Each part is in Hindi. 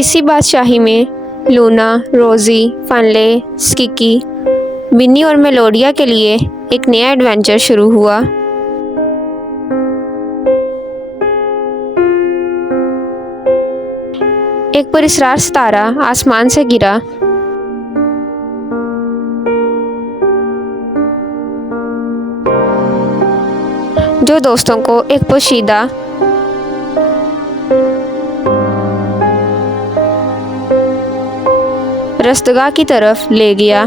इसी बादशाही में लूना, रोज़ी, फनले, स्किकी, बिन्नी और मेलोडिया के लिए एक नया एडवेंचर शुरू हुआ। एक पुरस्कार सितारा आसमान से गिरा। जो दोस्तों को एक पोशीदा रस्तगाह की तरफ ले गया।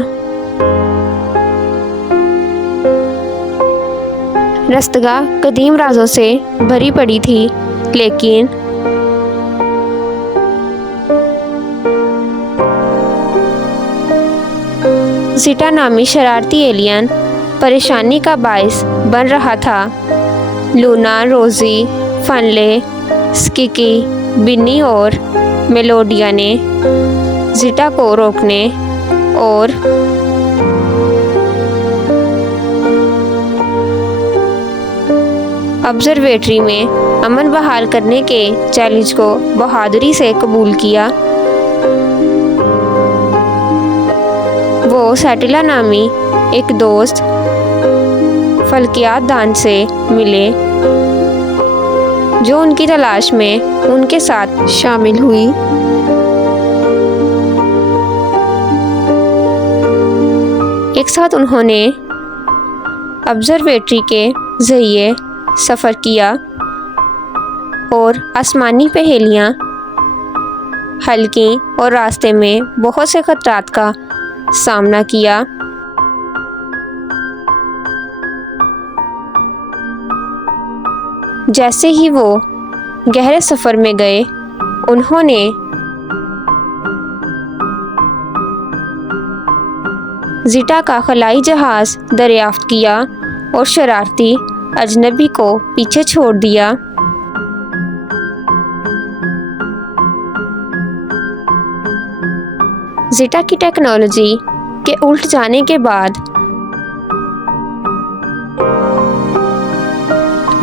रस्तगाह कदीम राजों से भरी पड़ी थी, लेकिन ज़ीटा नामी शरारती एलियन परेशानी का बायस बन रहा था। लूना, रोज़ी, फनले, स्किकी, बिन्नी और मेलोडिया ने ज़ीटा को रोकने और ऑब्जर्वेटरी में अमन बहाल करने के चैलेंज को बहादुरी से कबूल किया। वो सैटिला नामी एक दोस्त फल्कियात दान से मिले, जो उनकी तलाश में उनके साथ शामिल हुई। एक साथ उन्होंने ऑब्जर्वेटरी के जरिए सफ़र किया और आसमानी पहेलियाँ हल की और रास्ते में बहुत से खतरात का सामना किया। जैसे ही वो गहरे सफ़र में गए, उन्होंने ज़ीटा का खलाई जहाज़ दरियाफ्त किया और शरारती अजनबी को पीछे छोड़ दिया। ज़ीटा की टेक्नोलॉजी के उल्ट जाने के बाद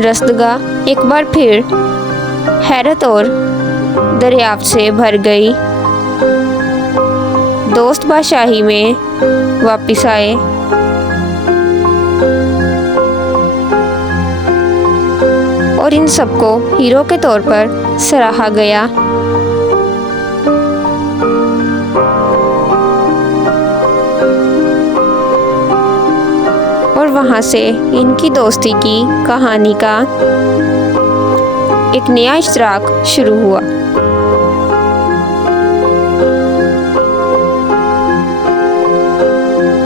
रस्तगाह एक बार फिर हैरत और दरियाफ्त से भर गई। दोस्त बादशाही में वापस आए और इन सबको हीरो के तौर पर सराहा गया। और वहाँ से इनकी दोस्ती की कहानी का एक नया इश्तराक शुरू हुआ।